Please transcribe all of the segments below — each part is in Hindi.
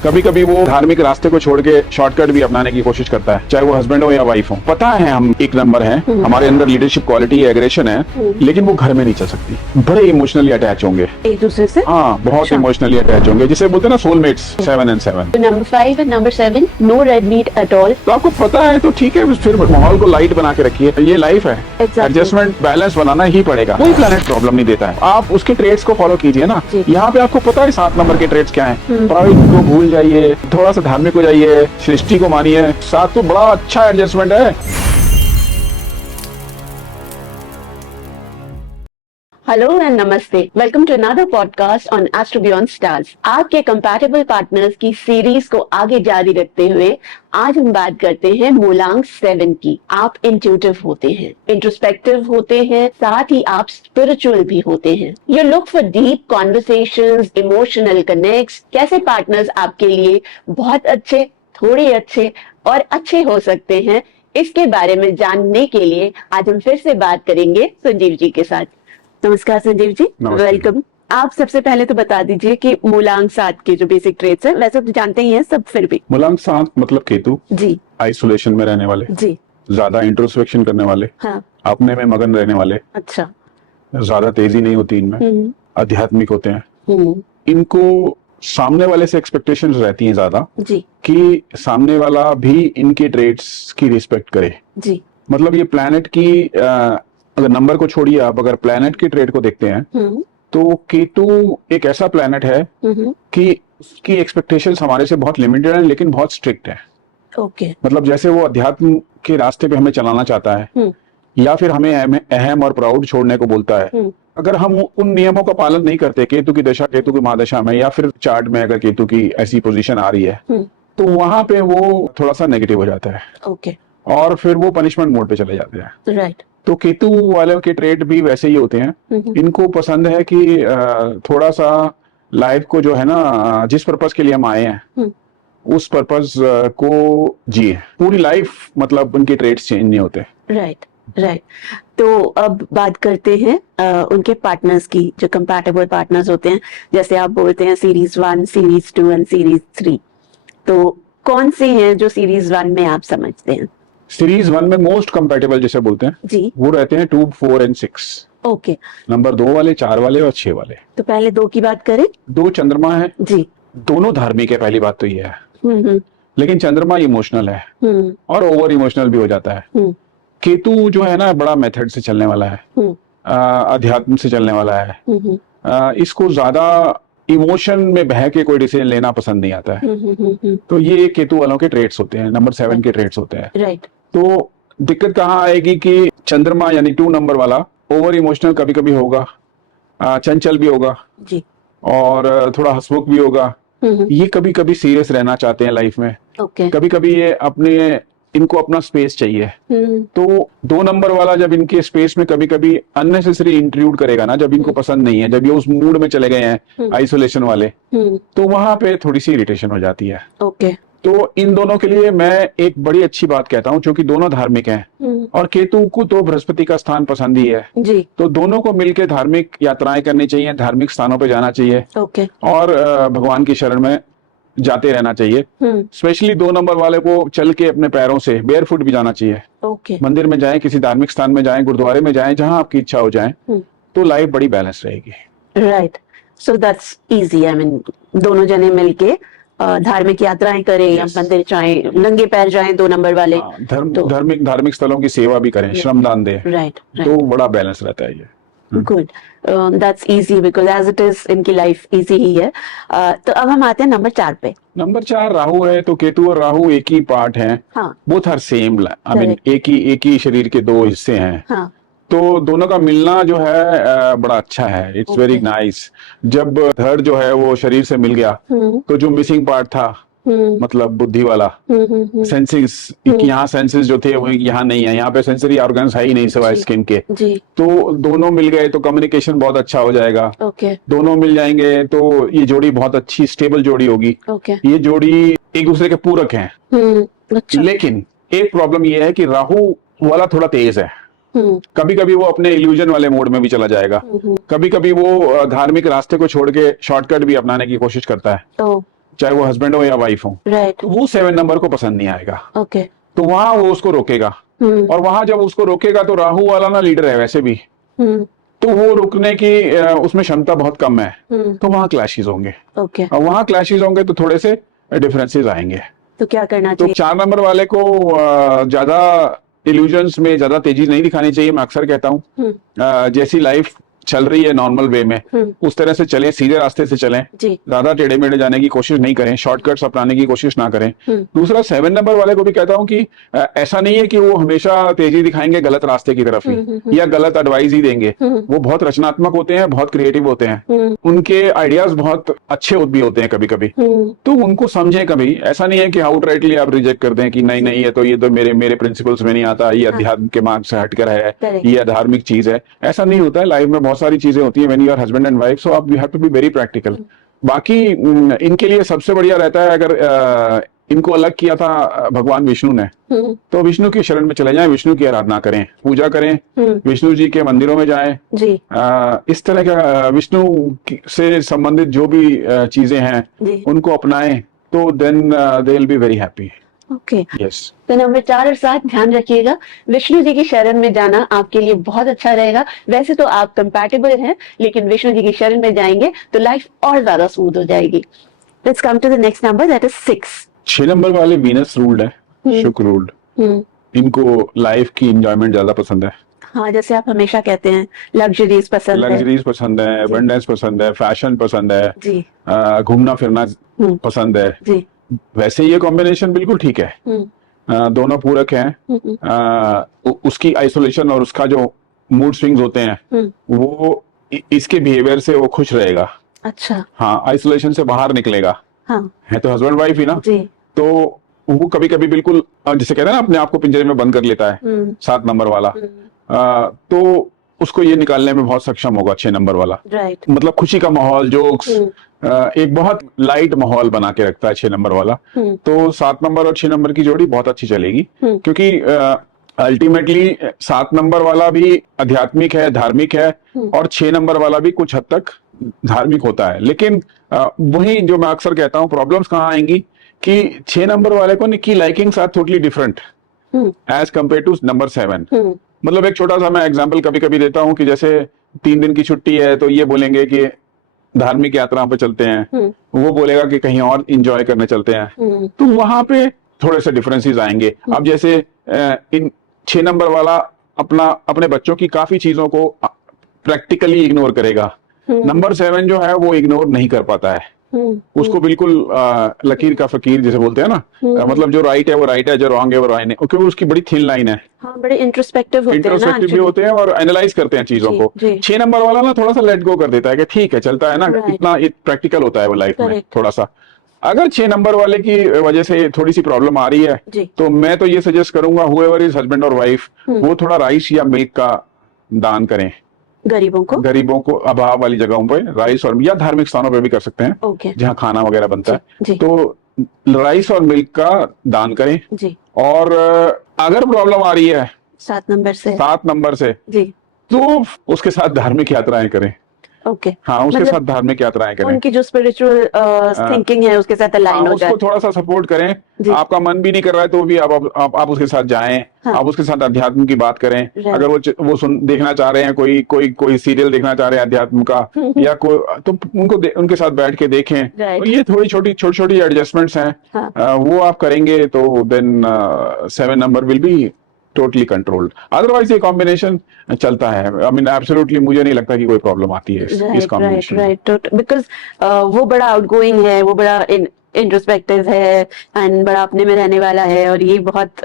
कभी कभी वो धार्मिक रास्ते को छोड़ के शॉर्टकट भी अपनाने की कोशिश करता है, चाहे वो हस्बैंड हो या वाइफ हो। पता है हम एक नंबर हैं, हमारे अंदर लीडरशिप क्वालिटी एग्रेशन है, लेकिन वो घर में नहीं चल सकती। बड़े इमोशनली अटैच होंगे एक दूसरे से। हाँ, बहुत इमोशनली अटैच होंगे, जिसे बोलते हैं ना soulmates 7 and 7। Number 5 and number 7 no red meat at all. तो आपको पता है तो ठीक है, फिर माहौल को लाइट बना के रखिए। ये लाइफ है, Exactly. एडजस्टमेंट बैलेंस बनाना ही पड़ेगा। कोई प्लेनेट प्रॉब्लम नहीं देता है, आप उसके ट्रेड्स को फॉलो कीजिए ना। यहाँ पे आपको पता है 7 नंबर के ट्रेड्स क्या हैं। प्राइड को भूल जाइए, थोड़ा सा धार्मिक हो जाइए, सृष्टि को मानिए। 7 तो बड़ा अच्छा एडजस्टमेंट है। Hello and namaste, welcome to another podcast on Astro Beyond Stars. आपके कंपैटिबल पार्टनर्स की सीरीज को आगे जारी रखते हुए आज हम बात करते हैं मूलांक 7 की। आप इंट्यूटिव होते हैं, इंट्रोस्पेक्टिव होते हैं, साथ ही आप स्पिरिचुअल भी होते हैं। You look for deep conversations, emotional connects. कैसे पार्टनर्स आपके लिए बहुत अच्छे, थोड़े अच्छे और अच्छे हो सकते हैं, इसके बारे में जानने के लिए आज हम फिर से बात करेंगे संजीव जी के साथ। नमस्कार संजीव जी, वेलकम। आप सबसे पहले तो बता दीजिए कि मूलांक 7 के जो बेसिक ट्रेट्स हैं, वैसे तो जानते ही हैं सब, फिर भी। मूलांक 7 मतलब केतु जी, आइसोलेशन में रहने वाले जी, ज्यादा इंट्रोस्पेक्शन करने वाले, हाँ, अपने में मगन रहने वाले, अच्छा, ज्यादा तेजी नहीं होती इनमें, आध्यात्मिक होते हैं। इनको सामने वाले से एक्सपेक्टेशंस रहती हैं ज्यादा जी, कि सामने वाला भी इनके ट्रेट्स की रिस्पेक्ट करे जी। मतलब ये प्लैनेट की अगर नंबर को छोड़िए, आप अगर प्लैनेट के ट्रेड को देखते हैं तो केतु एक ऐसा प्लैनेट है कि उसकी एक्सपेक्टेशंस हमारे से बहुत लिमिटेड है, लेकिन बहुत स्ट्रिक्ट है। ओके, मतलब जैसे वो अध्यात्म के रास्ते पे हमें चलाना चाहता है या फिर हमें अहम और प्राउड छोड़ने को बोलता है, अगर हम उन नियमों का पालन नहीं करते, केतु की दशा, केतु की महादशा में, या फिर चार्ट में अगर केतु की ऐसी पोजीशन आ रही है तो वहां पे वो थोड़ा सा नेगेटिव हो जाता है। ओके, और फिर वो पनिशमेंट मोड पे चले जाते हैं। राइट। तो केतु वालों के ट्रेड भी वैसे ही होते हैं। इनको पसंद है कि थोड़ा सा लाइफ को जो है ना, जिस पर्पस के लिए हम आए हैं उस पर्पस को जिए पूरी लाइफ। मतलब उनके ट्रेड्स चेंज नहीं होते। Right right. तो अब बात करते हैं उनके पार्टनर्स की, जो कंपैटिबल पार्टनर्स होते हैं। जैसे आप बोलते हैं सीरीज 1, सीरीज 2 एंड सीरीज 3, तो कौन से हैं जो सीरीज 1 में आप समझते हैं? सीरीज 1 में मोस्ट कंपैटिबल जिसे बोलते हैं जी, वो रहते हैं 2, 4 एंड 6। ओके, नंबर 2 वाले, 4 वाले और 6 वाले। तो पहले 2 की बात करें। 2 चंद्रमा है जी, दोनों धार्मिक है, पहली बात तो ये है। लेकिन चंद्रमा इमोशनल है और ओवर इमोशनल भी हो जाता है। केतु जो है ना, बड़ा मेथड से चलने वाला है, अध्यात्म से चलने वाला है। इसको ज्यादा इमोशन में बह के कोई डिसीजन लेना पसंद नहीं आता है। तो ये केतु वालों के ट्रेट्स होते हैं, नंबर 7 के ट्रेट्स होते हैं। राइट। तो दिक्कत कहाँ आएगी कि चंद्रमा यानी 2 नंबर वाला ओवर इमोशनल कभी कभी होगा, चंचल भी होगा जी, और थोड़ा हंसमुख भी होगा। ये कभी कभी सीरियस रहना चाहते हैं लाइफ में। कभी कभी ये इनको अपना स्पेस चाहिए। तो 2 नंबर वाला जब इनके स्पेस में कभी कभी अननेसेसरी इंट्रूड करेगा ना, जब इनको पसंद नहीं है, जब ये उस मूड में चले गए हैं आइसोलेशन वाले, तो वहां पे थोड़ी सी इरिटेशन हो जाती है। ओके, तो इन दोनों के लिए मैं एक बड़ी अच्छी बात कहता हूँ, क्योंकि दोनों धार्मिक हैं और केतु को तो बृहस्पति का स्थान पसंद ही है जी। तो दोनों को मिलकर धार्मिक यात्राएं करनी चाहिए, धार्मिक स्थानों पे जाना चाहिए। ओके, और भगवान की शरण में जाते रहना चाहिए। स्पेशली 2 नंबर वाले को चल के अपने पैरों से बेयरफुट भी जाना चाहिए। ओके, मंदिर में जाएं, किसी धार्मिक स्थान में जाएं, गुरुद्वारे में जाएं, जहां आपकी इच्छा हो जाए, तो लाइफ बड़ी बैलेंस रहेगी। Right, so that's easy. I mean दोनों जने मिलके धार्मिक यात्राएं करें या मंदिर जाएं, नंगे पैर जाएं 2 नंबर वाले, धार्मिक स्थलों की सेवा भी करें, श्रमदान दें। राइट, तो बड़ा बैलेंस रहता है ये। Good, that's easy because as it is इनकी लाइफ इजी ही है। तो अब हम आते हैं नंबर 4 पे। नंबर 4 राहु है, तो केतु और राहु एक ही पार्ट हैं। हाँ, both are same. I mean एक ही शरीर के 2 हिस्से हैं। हाँ, तो दोनों का मिलना जो है बड़ा अच्छा है। It's very nice. जब थर्ड जो है वो शरीर से मिल गया, तो जो मिसिंग पार्ट था, मतलब बुद्धि वाला, सेंसेस, यहाँ सेंसेस जो थे वो यहाँ नहीं है, यहाँ पे सेंसरी ऑर्गन्स है ही नहीं सिवाय स्किन के जी। तो दोनों मिल गए तो कम्युनिकेशन बहुत अच्छा हो जाएगा। ओके, दोनों मिल जाएंगे तो ये जोड़ी बहुत अच्छी स्टेबल जोड़ी होगी। ओके, ये जोड़ी एक दूसरे के पूरक हैं। अच्छा। लेकिन एक प्रॉब्लम ये है कि राहु वाला थोड़ा तेज है। कभी कभी वो अपने इल्यूजन वाले मोड में भी चला जाएगा, कभी कभी वो धार्मिक रास्ते को छोड़ के शॉर्टकट भी अपनाने की कोशिश करता है। चाहे वो हस्बैंड हो या वाइफ हो, राइट, वो 7 नंबर को पसंद नहीं आएगा। ओके, तो वहां वो उसको रोकेगा, और वहां जब उसको रोकेगा तो राहु वाला ना लीडर है वैसे भी, तो वो रुकने की उसमें क्षमता बहुत कम है, तो वहां क्लैशेस होंगे। ओके, और वहां क्लैशेस होंगे तो थोड़े से डिफरेंसेस आएंगे। तो क्या करना तो चाहिए? 4 नंबर वाले को ज्यादा इल्यूजन्स में ज्यादा तेजी नहीं दिखानी चाहिए। मैं अक्सर कहता हूँ जैसी लाइफ चल रही है नॉर्मल वे में, उस तरह से चलें, सीधे रास्ते से चलें, ज्यादा टेढ़े मेढ़े जाने की कोशिश नहीं करें, शॉर्टकट्स अपनाने की कोशिश ना करें। दूसरा 7 नंबर वाले को भी कहता हूं कि ऐसा नहीं है कि वो हमेशा तेजी दिखाएंगे गलत रास्ते की तरफ ही या गलत एडवाइस ही देंगे। वो बहुत रचनात्मक होते हैं, बहुत क्रिएटिव होते हैं, उनके आइडियाज बहुत अच्छे भी होते हैं कभी कभी, तो उनको समझें। कभी ऐसा नहीं है कि आउटराइटली आप रिजेक्ट कर दें कि नहीं नहीं ये तो मेरे प्रिंसिपल्स में नहीं आता, ये अध्यात्म के मार्ग से हटकर है, ये अधार्मिक चीज है। ऐसा नहीं होता है। लाइफ में बहुत सारी चीजें होती है when you are husband and wife, so आप you have to be very practical. बाकी इनके लिए सबसे बढ़िया रहता है, अगर इनको अलग किया था भगवान विष्णु ने, तो विष्णु की शरण में चले जाएं, विष्णु की आराधना करें, पूजा करें, विष्णु जी के मंदिरों में जाएं जी। इस तरह का विष्णु से संबंधित जो भी चीजें हैं उनको अपनाएं, तो then they will be very happy. Okay, yes. तो नंबर 4 और 7 ध्यान रखिएगा, विष्णु जी की शरण में जाना आपके लिए बहुत अच्छा रहेगा। वैसे तो आप कंपैटिबल हैं, लेकिन विष्णु जी की शरण में जाएंगे तो लाइफ और ज्यादा स्मूथ हो जाएगी। Let's come to the next number, that is 6। 6 number वाले वीनस रूल्ड है, शुक्र रूल्ड। इनको लाइफ की एंजॉयमेंट ज्यादा पसंद है। हाँ, जैसे आप हमेशा कहते हैं, लग्जरीज पसंद है, लग्जरीज पसंद है, अबंडेंस पसंद है, फैशन पसंद है जी, घूमना फिरना पसंद है जी। वैसे ये कॉम्बिनेशन बिल्कुल ठीक है, दोनों पूरक हैं। उसकी आइसोलेशन और उसका जो मूड स्विंग्स होते हैं वो इसके बिहेवियर से वो खुश रहेगा। अच्छा, हाँ, आइसोलेशन से बाहर निकलेगा। हाँ, है तो हस्बैंड वाइफ ही ना जी। तो वो कभी कभी बिल्कुल जिसे कहते हैं ना अपने आप को पिंजरे में बंद कर लेता है 7 नंबर वाला, तो उसको ये निकालने में बहुत सक्षम होगा 6 नंबर वाला। राइट, मतलब खुशी का माहौल, जोक्स, एक बहुत लाइट माहौल बना के रखता है 6 नंबर वाला। तो 7 नंबर और 6 नंबर की जोड़ी बहुत अच्छी चलेगी, क्योंकि अल्टीमेटली 7 नंबर वाला भी आध्यात्मिक है, धार्मिक है, और 6 नंबर वाला भी कुछ हद तक धार्मिक होता है। लेकिन वही जो मैं अक्सर कहता हूँ, प्रॉब्लम्स कहाँ आएंगी कि 6 नंबर वाले को की likings are totally different as compare to number 7। मतलब एक छोटा सा मैं एग्जांपल कभी कभी देता हूँ कि जैसे 3 दिन की छुट्टी है तो ये बोलेंगे कि धार्मिक यात्रा पे चलते हैं, वो बोलेगा कि कहीं और एंजॉय करने चलते हैं, तो वहां पे थोड़े से डिफरेंसेस आएंगे। अब जैसे इन 6 नंबर वाला अपने बच्चों की काफी चीजों को प्रैक्टिकली इग्नोर करेगा, नंबर 7 जो है वो इग्नोर नहीं कर पाता है, उसको बिल्कुल लकीर का फकीर जैसे बोलते हैं ना, मतलब जो राइट है वो राइट है, जो रॉन्ग है वो रॉन्ग है, क्योंकि उसकी बड़ी थिन लाइन है। हाँ, बड़े इंट्रोस्पेक्टिव भी होते हैं और एनालाइज करते हैं चीजों को। 6 नंबर वाला ना थोड़ा सा लेट गो कर देता है कि ठीक है चलता है ना, इतना प्रैक्टिकल होता है वो लाइफ में थोड़ा सा। अगर 6 नंबर वाले की वजह से थोड़ी सी प्रॉब्लम आ रही है तो मैं तो ये सजेस्ट करूंगा, हुएवर इज हस्बैंड और वाइफ, वो थोड़ा राइस या मिल्क का दान करें गरीबों को अभाव वाली जगहों पे, राइस और या धार्मिक स्थानों पे भी कर सकते हैं जहाँ खाना वगैरह बनता है, तो राइस और मिल्क का दान करें जी। और अगर प्रॉब्लम आ रही है 7 नंबर से जी, तो उसके साथ धार्मिक यात्राएं करें। ओके, हाँ, उसके साथ धार्मिक यात्राएं करें, उनकी जो स्पिरिचुअल थिंकिंग है उसके साथ अलाइन हो जाए, उसको थोड़ा सा सपोर्ट करें। आपका मन भी नहीं कर रहा है तो भी आप उसके साथ जाएं। हाँ, आप उसके साथ अध्यात्म की बात करें। अगर वो देखना चाह रहे हैं, कोई सीरियल देखना चाह रहे हैं अध्यात्म का या कोई, तो उनके साथ बैठ के देखें। तो ये थोड़ी छोटी एडजस्टमेंट्स हैं। हाँ, वो आप करेंगे तो then 7 number will be totally controlled. Otherwise ये कॉम्बिनेशन चलता है। आई मीन एब्सोल्युटली मुझे नहीं लगता कि कोई प्रॉब्लम आती है इस कॉम्बिनेशन में। राइट, बिकॉज वो बड़ा आउटगोइंग है, वो बड़ा इंट्रोस्पेक्टिव है एंड बड़ा अपने में रहने वाला है, और ये बहुत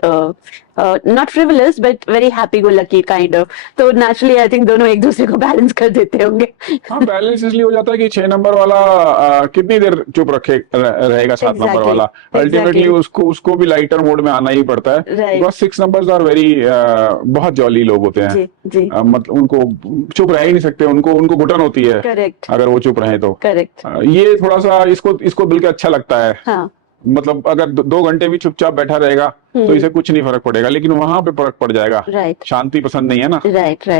not frivolous but very happy go lucky kind of. तो नेचुरली आई थिंक दोनों एक दूसरे को बैलेंस कर देते होंगे। हाँ, बैलेंस इसलिए हो जाता है कि 6 नंबर वाला कितनी देर चुप रहेगा 7 नंबर वाला, अल्टीमेटली उसको भी लाइटर मोड में आना ही पड़ता है। बस 6 नंबर्स आर वेरी बहुत जॉली लोग होते हैं जी। मतलब उनको चुप रह ही नहीं सकते, उनको घुटन होती है। करेक्ट, अगर वो चुप रहे तो। करेक्ट, ये थोड़ा सा इसको दिल के अच्छा लगता है। हाँ, मतलब अगर 2 घंटे भी चुपचाप बैठा रहेगा तो इसे कुछ नहीं फर्क पड़ेगा, लेकिन वहां पे फर्क पड़ जाएगा। शांति पसंद नहीं है ना,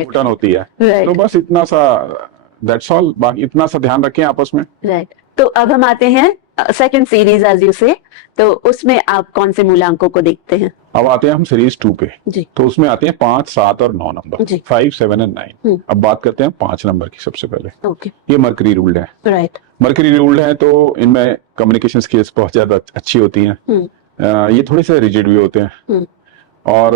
घुटन होती है। तो बस इतना सा, दैट्स ऑल। बाकी इतना सा ध्यान रखें आपस में। तो अब हम आते हैं सेकंड सीरीज एज यू से, तो उसमें आप कौन से मूलांकों को देखते हैं? अब आते हैं हम सीरीज 2 पे जी। तो उसमें आते हैं 5, 7 और 9 नंबर, जी। 5, 7 एंड 9। अब बात करते हैं 5 नंबर की सबसे पहले। ओके। ये मरकरी रूल्ड है। राइट। मरकरी रूल्ड है तो इनमें कम्युनिकेशन स्किल्स बहुत ज्यादा अच्छी होती हैं। ये थोड़े से रिजिड भी होते हैं और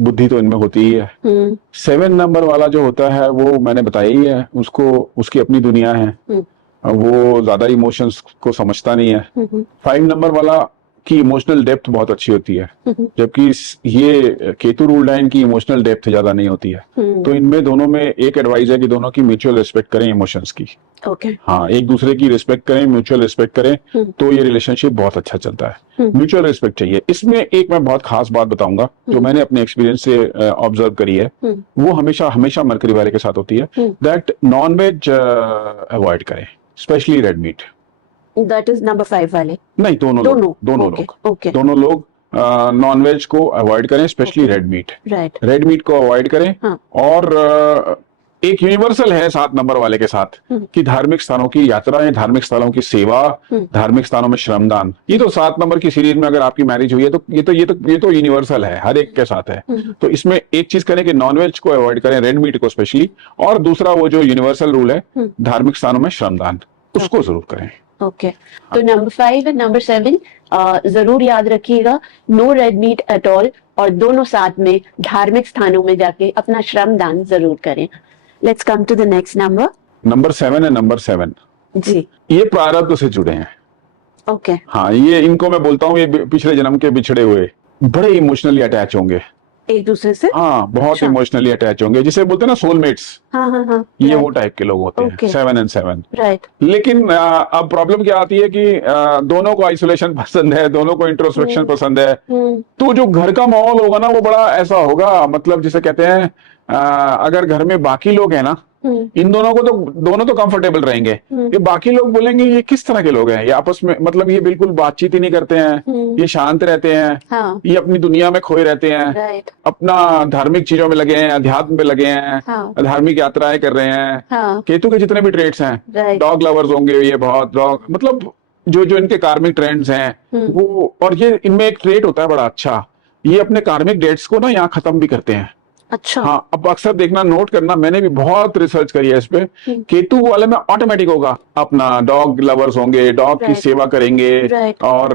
बुद्धि तो इनमें होती ही है। 7 नंबर वाला जो होता है वो मैंने बताया ही है, उसको उसकी अपनी दुनिया है, वो ज्यादा इमोशंस को समझता नहीं है। 5 नंबर वाला की इमोशनल डेप्थ बहुत अच्छी होती है, जबकि ये केतु रूल्ड है, इनकी इमोशनल डेप्थ ज्यादा नहीं होती है। तो इनमें दोनों में एक एडवाइस है कि दोनों की म्यूचुअल रिस्पेक्ट करें इमोशंस की। ओके। हाँ, एक दूसरे की रिस्पेक्ट करें, म्यूचुअल रिस्पेक्ट करें, तो ये रिलेशनशिप बहुत अच्छा चलता है। म्यूचुअल रिस्पेक्ट चाहिए। इसमें एक मैं बहुत खास बात बताऊंगा जो मैंने अपने एक्सपीरियंस से ऑब्जर्व करी है, वो हमेशा हमेशा मरकरी वाले के साथ होती है, दैट नॉन वेज अवॉइड करें, specially red meat. That is number 5 वाले? नहीं, दोनों ओके। दोनों लोग नॉन वेज को अवॉइड करें, specially red meat. Right. Red meat को अवॉइड करें। हाँ। और एक यूनिवर्सल है 7 नंबर वाले के साथ कि धार्मिक स्थानों की यात्राएं, धार्मिक स्थलों की सेवा, धार्मिक स्थानों में श्रमदान। ये तो 7 नंबर की सीरीज में अगर आपकी मैरिज हुई है तो ये तो यूनिवर्सल है, हर एक के साथ है। तो इसमें एक चीज करें कि नॉनवेज को अवॉइड करें, रेड मीट को स्पेशली, और दूसरा वो जो यूनिवर्सल रूल है धार्मिक स्थानों में श्रमदान, उसको जरूर करें। ओके। तो नंबर 5 एंड नंबर 7 जरूर याद रखिएगा, no red meat at all, और दोनों साथ में धार्मिक स्थानों में जाके अपना श्रमदान जरूर करें। Let's come to the next number. Number 7 है। नंबर 7 जी, ये प्रारब्ध से जुड़े हैं। ओके। हाँ, ये इनको मैं बोलता हूँ ये पिछले जन्म के बिछड़े हुए, बड़े इमोशनली अटैच होंगे एक दूसरे से। हाँ, बहुत इमोशनली अटैच होंगे, जिसे बोलते हैं ना सोलमेट्स। हाँ, ये वो टाइप के लोग होते हैं 7 and 7। राइट। लेकिन अब प्रॉब्लम क्या आती है कि दोनों को आइसोलेशन पसंद है, दोनों को इंट्रोस्पेक्शन पसंद है। तो जो घर का माहौल होगा ना वो बड़ा ऐसा होगा, मतलब जिसे कहते हैं अगर घर में बाकी लोग हैं ना, इन दोनों तो कंफर्टेबल रहेंगे। ये बाकी लोग बोलेंगे ये किस तरह के लोग हैं, ये आपस में मतलब ये बिल्कुल बातचीत ही नहीं करते हैं, ये शांत रहते हैं। हाँ। ये अपनी दुनिया में खोए रहते हैं। राइट। अपना धार्मिक चीजों में लगे हैं, अध्यात्म में लगे हैं। हाँ। धार्मिक यात्राएं कर रहे हैं। हाँ। केतु के जितने भी ट्रेड्स हैं, डॉग लवर्स होंगे ये, बहुत डॉग, मतलब जो जो इनके कार्मिक ट्रेंड्स हैं वो, और ये इनमें एक ट्रेड होता है बड़ा अच्छा, ये अपने कार्मिक डेट्स को ना यहाँ खत्म भी करते हैं। अच्छा। हाँ, अब अक्सर देखना, नोट करना, मैंने भी बहुत रिसर्च करी है इस पे, केतु वाले में ऑटोमेटिक होगा, अपना डॉग लवर्स होंगे, डॉग की सेवा करेंगे, और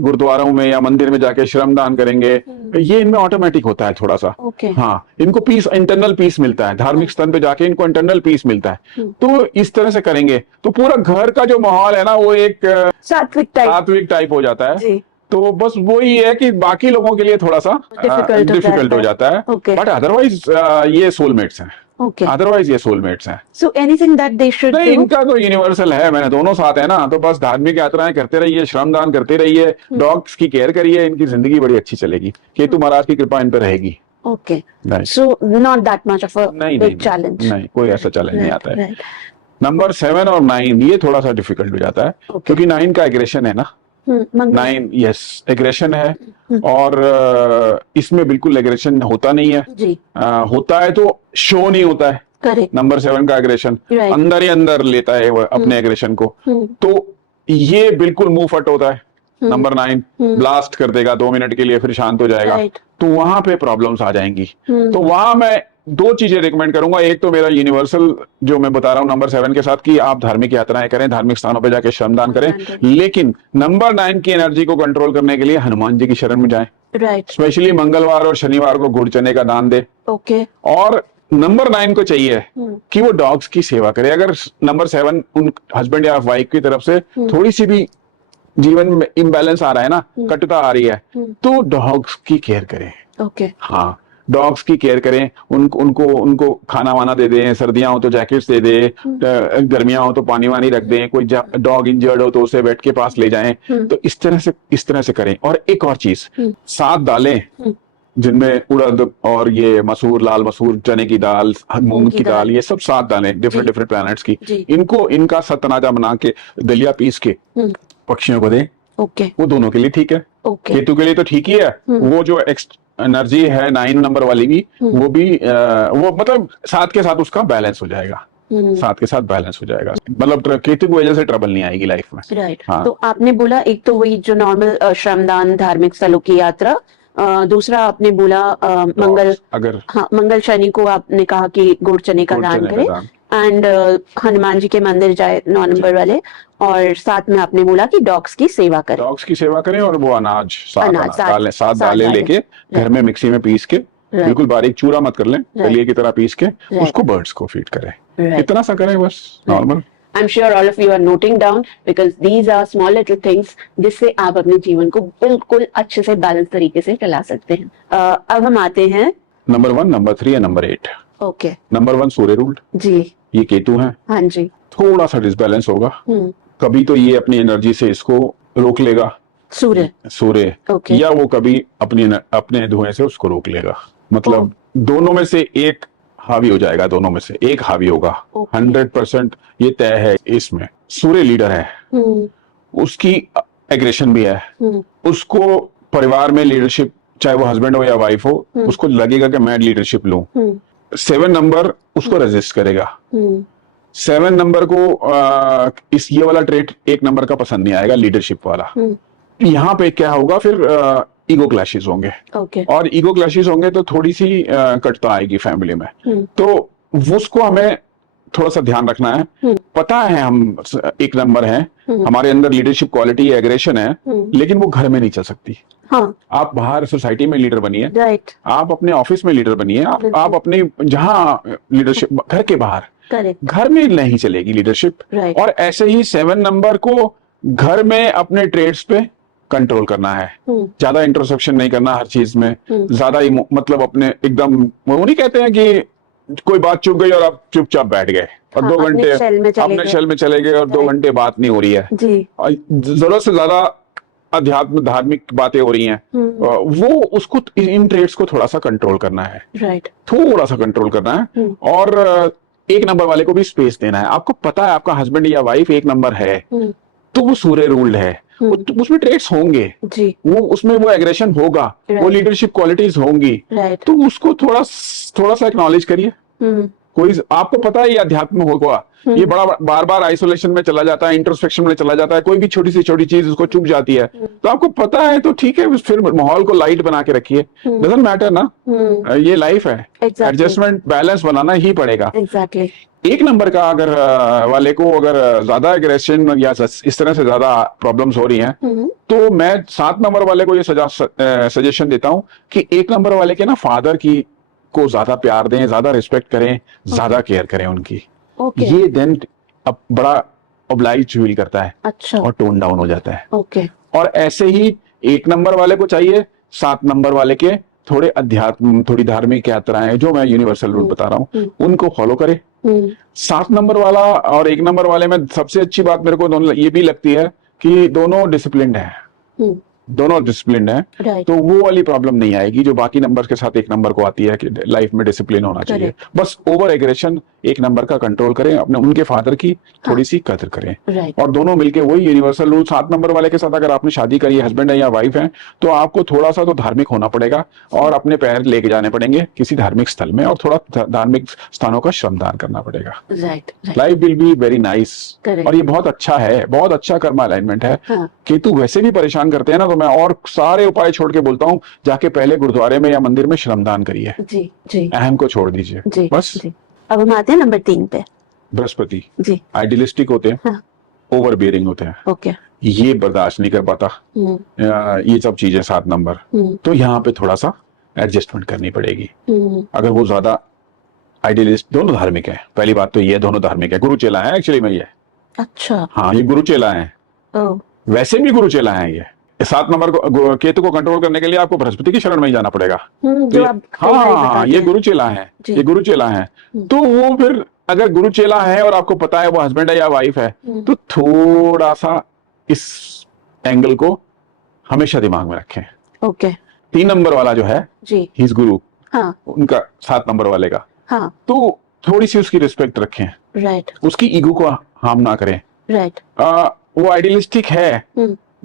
गुरुद्वारों में या मंदिर में जाके श्रमदान करेंगे। ये इनमें ऑटोमेटिक होता है थोड़ा सा। हाँ, इनको पीस, इंटरनल पीस मिलता है, धार्मिक स्थल पे जाके इनको इंटरनल पीस मिलता है। तो इस तरह से करेंगे तो पूरा घर का जो माहौल है ना वो एक सात्विक टाइप हो जाता है। तो बस वही है कि बाकी लोगों के लिए थोड़ा सा डिफिकल्ट हो जाता है, बट अदरवाइज ये सोलमेट्स हैं। अदरवाइज ये सोलमेट्स हैं। So anything that they should do, इनका तो यूनिवर्सल है, मैंने दोनों साथ है ना, तो बस धार्मिक यात्राएं करते रहिए, श्रमदान करते रहिए, डॉग्स की केयर करिए, इनकी जिंदगी बड़ी अच्छी चलेगी, केतु महाराज की कृपा इन पर रहेगी। Okay, so not that much of a big challenge. नहीं, कोई ऐसा चैलेंज नहीं आता है। नंबर 7 और 9 ये थोड़ा सा डिफिकल्ट हो जाता है, क्योंकि 9 का एग्रेशन है ना। 9 यस एग्रेशन है, और इसमें बिल्कुल एग्रेशन होता नहीं है जी। होता है तो शो नहीं होता है। करेक्ट। नंबर 7 का एग्रेशन अंदर ही अंदर लेता है वो अपने एग्रेशन को, तो ये बिल्कुल मुंह फट होता है। नंबर 9 ब्लास्ट कर देगा 2 मिनट के लिए, फिर शांत हो जाएगा। तो वहां पे प्रॉब्लम्स आ जाएंगी। तो वहां मैं 2 चीजें रिकमेंड करूंगा। एक तो मेरा यूनिवर्सल जो मैं बता रहा हूं नंबर 7 के साथ, कि आप धार्मिक यात्राएं करें, धार्मिक स्थानों पे जाके श्रमदान करें, लेकिन नंबर 9 की एनर्जी को कंट्रोल करने के लिए हनुमान जी की शरण में जाएं। राइट। स्पेशली मंगलवार और शनिवार को गुड़ चने का दान दे। ओके। और नंबर 9 को चाहिए कि वो डॉग्स की सेवा करे। अगर नंबर 7 उन हस्बैंड या वाइफ की तरफ से थोड़ी सी भी जीवन में इम्बैलेंस आ रहा है ना, कटुता आ रही है, तो डॉग्स की केयर करें। ओके। हाँ, डॉग्स की केयर करें, उनको खाना वाना दे दें, सर्दियां हो तो जैकेट्स दे दें, गर्मियां हो तो पानी वानी रख दें, कोई डॉग इंजर्ड हो तो उसे वेट के पास ले जाएं। तो इस तरह से करें। और एक और चीज, 7 दालें जिनमें उड़द और ये मसूर, लाल मसूर, चने की दाल, मूंग की दाल, ये सब 7 दालें डिफरेंट प्लैनेट्स की, इनका सतनाजा बना के दलिया पीस के पक्षियों को दें। ओके। वो दोनों के लिए ठीक है। केतु के लिए तो ठीक ही है। वो जो एनर्जी है 9 नंबर वाली की, वो भी वो मतलब 7 के साथ उसका बैलेंस हो जाएगा। साथ के साथ बैलेंस हो जाएगा, मतलब केतु की वजह से ट्रबल नहीं आएगी लाइफ में। राइट। हाँ। तो आपने बोला एक तो वही जो नॉर्मल श्रमदान, धार्मिक स्थलों की यात्रा, दूसरा आपने बोला मंगल, अगर हाँ मंगल शनि को आपने कहा कि गुड़ चने का दान करें, एंड हनुमान जी के मंदिर जाए 9 नंबर वाले, और साथ में आपने बोला कि डॉग्स की सेवा करें। डॉग्स की सेवा करें, और वो अनाज सात सात दालें लेके घर में मिक्सी में पीस के, बिल्कुल बारीक चूरा मत कर लें, दलिए की तरह पीस के उसको बर्ड्स को फीड करें। इतना सा करें बस, normal. I'm sure all of you are noting down because these are small little things जिससे आप अपने जीवन को बिल्कुल अच्छे से बैलेंस तरीके से चला सकते हैं। अब हम आते हैं नंबर 1, नंबर 3 या नंबर 8। ओके। नंबर 1 सूर्य रूल्ड जी, ये केतु है। हाँ जी। थोड़ा सा डिसबैलेंस होगा, कभी तो ये अपनी एनर्जी से इसको रोक लेगा सूर्य, या वो कभी अपने धुएं से उसको रोक लेगा, मतलब दोनों में से एक हावी हो जाएगा, दोनों में से एक हावी होगा। 100% ये तय है। इसमें सूर्य लीडर है, उसकी एग्रेशन भी है, उसको परिवार में लीडरशिप, चाहे वो हस्बैंड हो या वाइफ हो, उसको लगेगा कि मैं लीडरशिप लूं। 7 नंबर उसको रेजिस्ट करेगा। 7 नंबर को इस ये वाला ट्रेट 1 नंबर का पसंद नहीं आएगा, लीडरशिप वाला। यहाँ पे क्या होगा फिर, ईगो क्लैशेस होंगे, और ईगो क्लैशेस होंगे तो थोड़ी सी कटता आएगी फैमिली में, तो उसको हमें थोड़ा सा ध्यान रखना है। पता है हम 1 नंबर है, हमारे अंदर लीडरशिप क्वालिटी, एग्रेशन है, लेकिन वो घर में नहीं चल सकती। हाँ। आप बाहर सोसाइटी में लीडर बनिए, राइट, आप अपने ऑफिस में लीडर बनिए, आप अपने जहाँ लीडरशिप, घर के बाहर, घर में नहीं चलेगी लीडरशिप। और ऐसे ही 7 नंबर को घर में अपने ट्रेड्स पे कंट्रोल करना है, ज्यादा इंट्रोस्पेक्शन नहीं करना हर चीज में, ज्यादा मतलब अपने एकदम, वो नहीं कहते हैं कि कोई बात चुप गई और आप चुपचाप बैठ गए और 2 घंटे अपने शेल में चले गए और 2 घंटे बात नहीं हो रही है, जरूरत से ज्यादा अध्यात्म धार्मिक बातें हो रही हैं, वो उसको, इन ट्रेड्स को थोड़ा सा कंट्रोल करना है, थोड़ा सा कंट्रोल करना है। और 1 नंबर वाले को भी स्पेस देना है। आपको पता है आपका हस्बैंड या वाइफ 1 नंबर है, तो वो सूर्य रूल्ड है, उसमें ट्रेड्स होंगे जी, वो उसमें वो एग्रेशन होगा, वो लीडरशिप क्वालिटीज होंगी, तो उसको थोड़ा सा एक्नॉलेज करिए। कोई आपको पता है ये अध्यात्म होगा, ये बड़ा बार बार आइसोलेशन में चला जाता है, इंट्रोस्पेक्शन में चला जाता है, कोई भी छोटी सी छोटी चीज उसको चुभ जाती है, तो आपको पता है तो ठीक है, फिर माहौल को लाइट बना के रखिए, डजंट मैटर ना, ये लाइफ है, एडजस्टमेंट बैलेंस बनाना ही पड़ेगा। 1 नंबर का अगर वाले को अगर ज्यादा एग्रेशन या इस तरह से ज्यादा प्रॉब्लम्स हो रही हैं, तो मैं 7 नंबर वाले को ये सजेशन देता हूं कि 1 नंबर वाले के ना फादर की को ज्यादा प्यार दें, ज्यादा रिस्पेक्ट करें, ज्यादा केयर करें उनकी। ये देन अब बड़ा ऑब्लाइज फील करता है, अच्छा, और टोन डाउन हो जाता है। और ऐसे ही 1 नंबर वाले को चाहिए 7 नंबर वाले के थोड़े अध्यात्म, थोड़ी धार्मिक यात्राएं, जो मैं यूनिवर्सल रूल बता रहा हूँ, उनको फॉलो करे। 7 नंबर वाला और 1 नंबर वाले में सबसे अच्छी बात मेरे को दोनों ये भी लगती है कि दोनों डिसिप्लिन्ड है, दोनों डिसिप्लिन है, तो वो वाली प्रॉब्लम नहीं आएगी जो बाकी नंबर के साथ 1 नंबर को आती है कि लाइफ में डिसिप्लिन होना चाहिए। बस ओवर एग्रेशन 1 नंबर का कंट्रोल करें, अपने उनके फादर की थोड़ी सी कदर करें, और दोनों मिलके वही यूनिवर्सल रूल। 7 नंबर वाले के साथ अगर आपने शादी करी, हस्बैंड है या वाइफ है, तो आपको थोड़ा सा तो धार्मिक होना पड़ेगा और अपने पैर लेके जाने पड़ेंगे किसी धार्मिक स्थल में, और थोड़ा धार्मिक स्थानों का श्रमदान करना पड़ेगा। Life will be very nice, और ये बहुत अच्छा है, बहुत अच्छा कर्मा अलाइनमेंट है। केतु वैसे भी परेशान करते हैं ना, तो मैं और सारे उपाय छोड़ के बोलता हूँ, जाके पहले गुरुद्वारे में या मंदिर में श्रमदान करिए, अहम को छोड़ दीजिए बस। अब हम आते हैं नंबर 3 पे। बृहस्पति जी आइडियलिस्टिक होते हैं, ओवर बियरिंग होते हैं, ये बर्दाश्त नहीं कर पाता ये सब चीजें 7 नंबर, तो यहाँ पे थोड़ा सा एडजस्टमेंट करनी पड़ेगी। अगर वो ज्यादा आइडियलिस्ट, दोनों धार्मिक है, पहली बात तो ये दोनों धार्मिक है, गुरु चेला है एक्चुअली में ये, अच्छा हाँ, ये गुरु चेला है, वैसे भी गुरु चेला है। ये 7 नंबर को, केतु को कंट्रोल करने के लिए आपको बृहस्पति की शरण में ही जाना पड़ेगा। तो हाँ, ये गुरु चेला है, ये गुरु चेला है, तो वो फिर अगर गुरु चेला है और आपको पता है वो हस्बैंड है या वाइफ है, तो थोड़ा सा इस एंगल को हमेशा दिमाग में रखें। 3 नंबर वाला जो है जी, ही इज गुरु, उनका 7 नंबर वाले का, तो थोड़ी सी उसकी रिस्पेक्ट रखें, उसकी ईगो को हार्म ना करें। वो आइडियलिस्टिक है,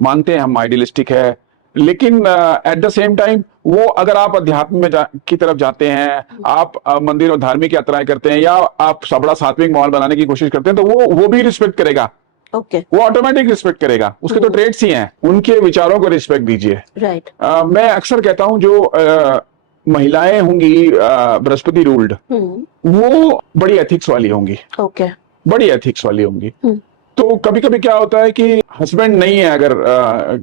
मानते हैं हम आइडियलिस्टिक है, लेकिन एट द सेम टाइम वो अगर आप अध्यात्म में की तरफ जाते हैं, आप मंदिर और धार्मिक यात्राएं करते हैं, या आप बड़ा सात्विक माहौल बनाने की कोशिश करते हैं, तो वो भी रिस्पेक्ट करेगा। वो ऑटोमेटिक रिस्पेक्ट करेगा, उसके तो ट्रेड्स ही हैं, उनके विचारों को रिस्पेक्ट दीजिए। राइट। मैं अक्सर कहता हूं जो महिलाएं होंगी बृहस्पति रूल्ड, वो बड़ी एथिक्स वाली होंगी। बड़ी एथिक्स वाली होंगी। तो कभी कभी क्या होता है कि हस्बैंड नहीं है, अगर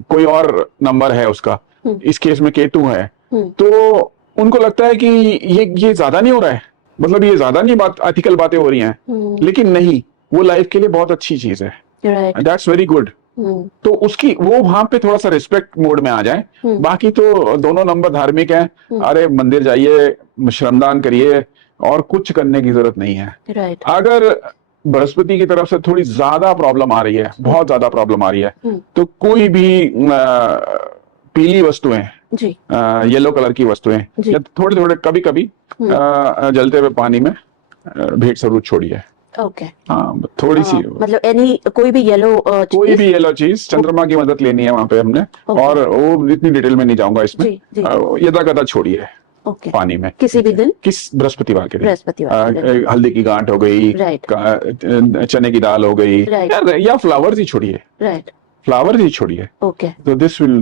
कोई और नंबर है उसका, इस केस में केतु है, तो उनको लगता है कि ये ज्यादा नहीं हो रहा है, मतलब ये ज्यादा नहीं एथिकल बातें हो रही हैं, लेकिन नहीं, वो लाइफ के लिए बहुत अच्छी चीज है। That's very good. तो उसकी वो वहां पे थोड़ा सा रिस्पेक्ट मोड में आ जाए। बाकी तो दोनों नंबर धार्मिक हैं। अरे मंदिर जाइए, श्रमदान करिए, और कुछ करने की जरूरत नहीं है। अगर बृहस्पति की तरफ से थोड़ी ज्यादा प्रॉब्लम आ रही है, बहुत ज्यादा प्रॉब्लम आ रही है, तो कोई भी पीली वस्तुएं, येलो कलर की वस्तुएं, या थोड़े थोड़े कभी कभी जलते हुए पानी में भेंट स्वरूप छोड़िए। हाँ, थोड़ी सी, मतलब कोई भी येलो चीज, चंद्रमा की मदद लेनी है वहां पे हमने। और वो इतनी डिटेल में नहीं जाऊंगा इसमें। यदा कदा छोड़िए पानी में, किसी भी दिन, किस बृहस्पतिवार के दिन। हल्दी की गांठ हो गई, चने की दाल हो गई, या फ्लावर्स ही छोड़िए। फ्लावर्स ही छोड़िए। तो this will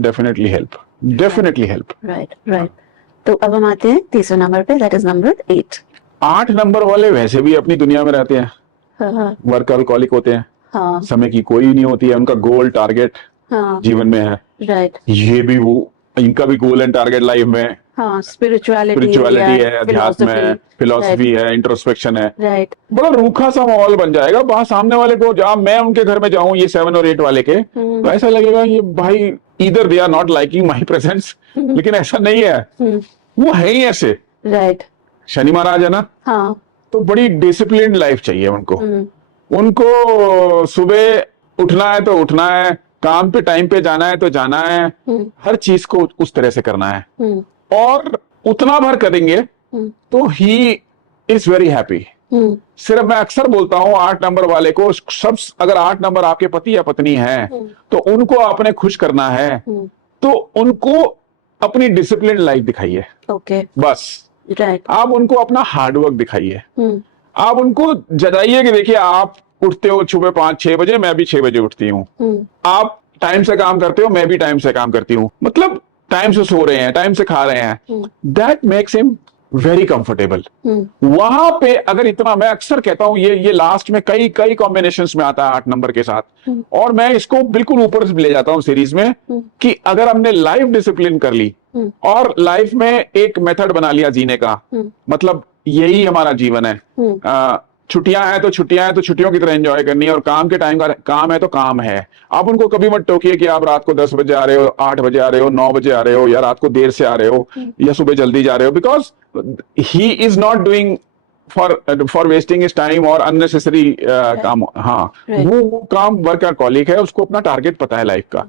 definitely help. Right. तो अब हम आते हैं तीसरे नंबर पे, दैट इज नंबर 8। 8 नंबर वाले वैसे भी अपनी दुनिया में रहते हैं, वर्कहॉलिक होते हैं। समय की कोई नहीं होती है, उनका गोल टारगेट जीवन में है। ये भी इनका भी गोल एंड टारगेट लाइफ में स्पिरिचुअलिटी है, अध्यात्म है, फिलोसफी है, इंट्रोस्पेक्शन है। बड़ा रूखा सा माहौल बन जाएगा। वहां सामने वाले को, जब मैं उनके घर में जाऊं, ये 7 और 8 वाले के, तो ऐसा लगेगा ये भाई इधर they are not liking my presence, लेकिन ऐसा नहीं है, वो है ही ऐसे। शनि महाराज है ना, तो बड़ी डिसिप्लिन लाइफ चाहिए उनको। उनको सुबह उठना है तो उठना है, काम पे टाइम पे जाना है तो जाना है, हर चीज को उस तरह से करना है, और उतना भर करेंगे तो ही इज वेरी हैप्पी। सिर्फ मैं अक्सर बोलता हूँ 8 नंबर वाले को, अगर 8 नंबर आपके पति या पत्नी है, तो उनको आपने खुश करना है, तो उनको अपनी डिसिप्लिन लाइफ दिखाइए। बस आप उनको अपना हार्डवर्क दिखाइए। आप उनको जताइए कि देखिए, आप उठते हो सुबह 5-6 बजे, मैं भी 6 बजे उठती हूँ। आप टाइम से काम करते हो, मैं भी टाइम से काम करती हूँ, मतलब टाइम से सो रहे हैं, टाइम से खा रहे हैं। That makes him very comfortable. वहां पे अगर इतना, मैं अक्सर कहता हूं, ये लास्ट में कई कॉम्बिनेशंस में आता है 8 नंबर के साथ, और मैं इसको बिल्कुल ऊपर से ले जाता हूं सीरीज में, कि अगर हमने लाइफ डिसिप्लिन कर ली और लाइफ में एक मेथड बना लिया जीने का, मतलब यही हमारा जीवन है। छुट्टियां हैं तो छुट्टियों की तरह एंजॉय करनी है, और काम के टाइम का काम है तो काम है। आप उनको कभी मत टोकिए कि आप रात को 10 बजे आ रहे हो, 8 बजे आ रहे हो, 9 बजे आ रहे हो, या रात को देर से आ रहे हो, या सुबह जल्दी जा रहे हो, because he is not doing for wasting his time और अननेसेसरी काम। हाँ, वो काम वर्कहॉलिक है, उसको अपना टारगेट पता है लाइफ का,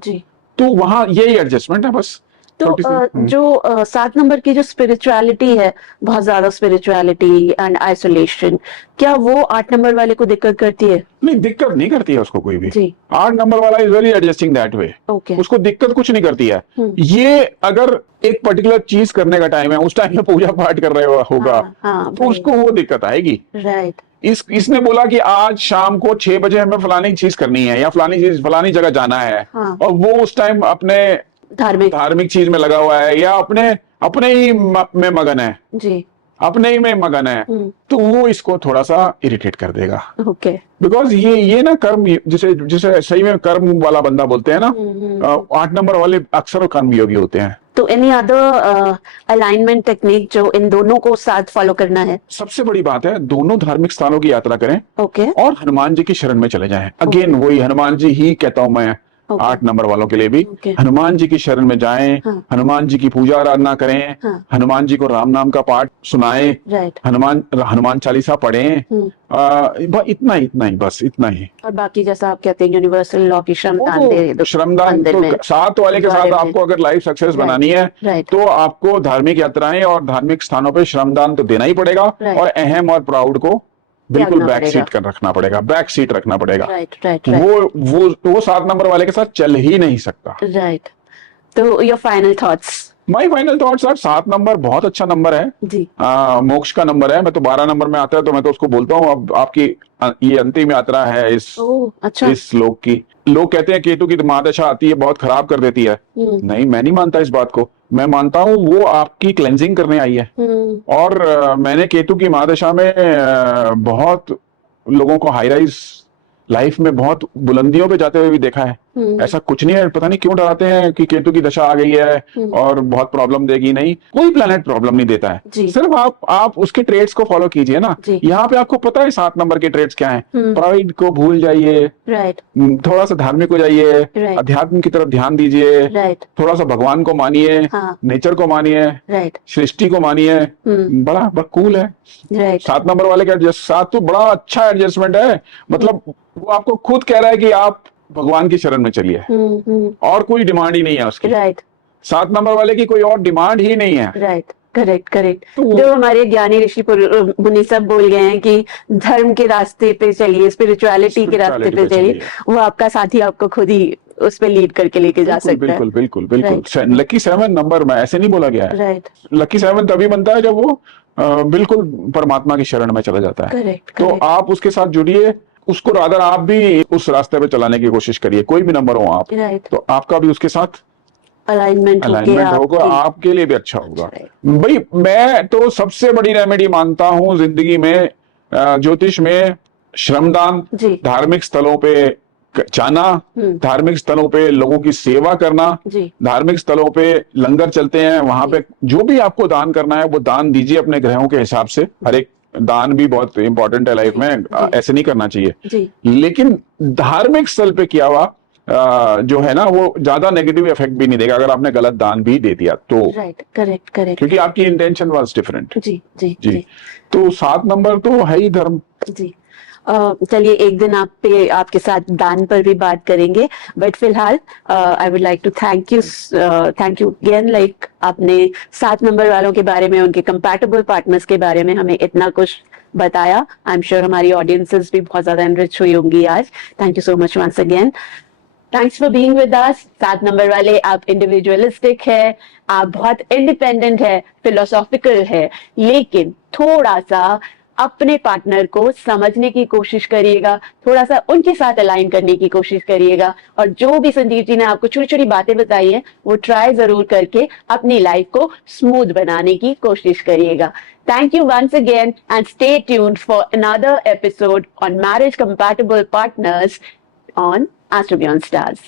तो वहां यही एडजस्टमेंट है बस। तो जो 7 नंबर की जो स्पिरिचुअलिटी है, बहुत ज्यादा स्पिरिचुअलिटी एंड आइसोलेशन, क्या वो 8 नंबर वाले को दिक्कत करती है? नहीं, दिक्कत नहीं करती है उसको कोई भी। 8 नंबर वाला is very adjusting that way. उसको दिक्कत कुछ नहीं करती है। ये अगर एक पर्टिकुलर चीज करने का टाइम है, उस टाइम में पूजा पाठ कर रहे होगा, तो उसको वो दिक्कत आएगी। इसने बोला कि आज शाम को 6 बजे हमें फलानी चीज करनी है, या फलानी जगह जाना है, और वो उस टाइम अपने धार्मिक चीज में लगा हुआ है, या अपने ही में मगन है, अपने ही में मगन है, तो वो इसको थोड़ा सा इरिटेट कर देगा। बिकॉज ये ना कर्म, जिसे सही में कर्म वाला बंदा बोलते हैं ना, 8 नंबर वाले अक्सर कर्मयोगी होते हैं। तो एनी अदर अलाइनमेंट टेक्निक जो इन दोनों को साथ फॉलो करना है? सबसे बड़ी बात है, दोनों धार्मिक स्थानों की यात्रा करें, और हनुमान जी की शरण में चले जाएं। अगेन वही हनुमान जी ही कहता हूं मैं 8 नंबर वालों के लिए भी, हनुमान जी की शरण में जाएं, हनुमान जी की पूजा आराधना करें, हनुमान जी को राम नाम का पाठ सुनाएं, हनुमान चालीसा पढ़ें, इतना ही, बस इतना ही। और बाकी जैसा आप कहते हैं यूनिवर्सल लॉ की श्रमदान तो 7 वाले के साथ आपको अगर लाइफ सक्सेस बनानी है, तो आपको धार्मिक यात्राएं और धार्मिक स्थानों पे श्रमदान तो देना ही पड़ेगा, और अहम और प्राउड को बिल्कुल बैक सीट कर रखना पड़ेगा, बैक सीट रखना पड़ेगा। वो 7 नंबर वाले के साथ चल ही नहीं सकता। तो your final thoughts? My final thoughts are 7 number बहुत अच्छा नंबर है जी। मोक्ष का नंबर है। मैं तो 12 नंबर में आता है तो मैं तो उसको बोलता हूँ अब आपकी ये अंतिम यात्रा है अच्छा। इस श्लोक की। लोग कहते हैं केतु की महादशा आती है बहुत खराब कर देती है। नहीं, मैं नहीं मानता इस बात को। मैं मानता हूँ वो आपकी क्लेंजिंग करने आई है। और मैंने केतु की महादशा में बहुत लोगों को हाई राइज लाइफ में बहुत बुलंदियों पे जाते हुए भी देखा है। ऐसा कुछ नहीं है, पता नहीं क्यों डराते हैं कि केतु की दशा आ गई है और बहुत प्रॉब्लम देगी। नहीं, कोई प्लेनेट प्रॉब्लम नहीं देता है। सिर्फ आप उसके ट्रेड्स को फॉलो कीजिए ना। यहाँ पे आपको पता है 7 नंबर के ट्रेड्स क्या हैं। प्राइड को भूल जाइए, थोड़ा सा धार्मिक हो जाइए, अध्यात्म की तरफ ध्यान दीजिए, थोड़ा सा भगवान को मानिए, नेचर को मानिए, सृष्टि को मानिए। बड़ा कूल है 7 नंबर वाले का। 7 तो बड़ा अच्छा एडजस्टमेंट है। मतलब वो आपको खुद कह रहा है कि आप भगवान की शरण में चलिए और कोई डिमांड ही नहीं है उसकी। 7 नंबर वाले की कोई और डिमांड ही नहीं है। करेक्ट। जो हमारे ज्ञानी ऋषि मुनि सब बोल गए हैं कि धर्म के रास्ते पे चलिए, स्पिरिचुअलिटी के रास्ते पे चलिए, वो आपका साथी आपको खुद ही उस पे लीड करके लेके जा सकता है। बिल्कुल। लकी 7 नंबर में ऐसे नहीं बोला गया है। लकी 7 तभी बनता है जब वो बिल्कुल परमात्मा की शरण में चला जाता है। तो आप उसके साथ जुड़िए, उसको रादर आप भी उस रास्ते पे चलाने की कोशिश करिए। कोई भी नंबर हो आप, तो आपका भी उसके साथ अलाइनमेंट होगा, आपके लिए भी अच्छा होगा। भाई मैं तो सबसे बड़ी रेमेडी मानता हूँ जिंदगी में, ज्योतिष में, श्रमदान, धार्मिक स्थलों पे जाना, धार्मिक स्थलों पे लोगों की सेवा करना, धार्मिक स्थलों पे लंगर चलते हैं, वहां पे जो भी आपको दान करना है वो दान दीजिए अपने ग्रहों के हिसाब से। हर एक दान भी बहुत इंपॉर्टेंट है लाइफ में, ऐसे नहीं करना चाहिए। लेकिन धार्मिक स्थल पे किया हुआ जो है ना वो ज्यादा नेगेटिव इफेक्ट भी नहीं देगा अगर आपने गलत दान भी दे दिया तो। करेक्ट क्योंकि आपकी इंटेंशन वाज डिफरेंट। जी। तो 7 नंबर तो है ही धर्म। जी। चलिए एक दिन आपके साथ दान पर भी बात करेंगे, बट फिलहाल I would like to thank you again. Like आपने 7 नंबर वालों के बारे में, उनके कंपैटिबल पार्टनर्स के बारे में हमें इतना कुछ बताया। आई एम श्योर हमारी ऑडियंसेस भी बहुत ज्यादा एनरिच हुई होंगी आज। Thank you so much once again. Thanks for being with us. 7 number वाले, आप इंडिविजुअलिस्टिक है, आप बहुत इंडिपेंडेंट है, फिलोसॉफिकल है, लेकिन थोड़ा सा अपने पार्टनर को समझने की कोशिश करिएगा, थोड़ा सा उनके साथ अलाइन करने की कोशिश करिएगा, और जो भी संदीप जी ने आपको छोटी छोटी बातें बताई हैं वो ट्राई जरूर करके अपनी लाइफ को स्मूथ बनाने की कोशिश करिएगा। Thank you once again and stay tuned for another episode on marriage compatible partners on Astro Beyond Stars.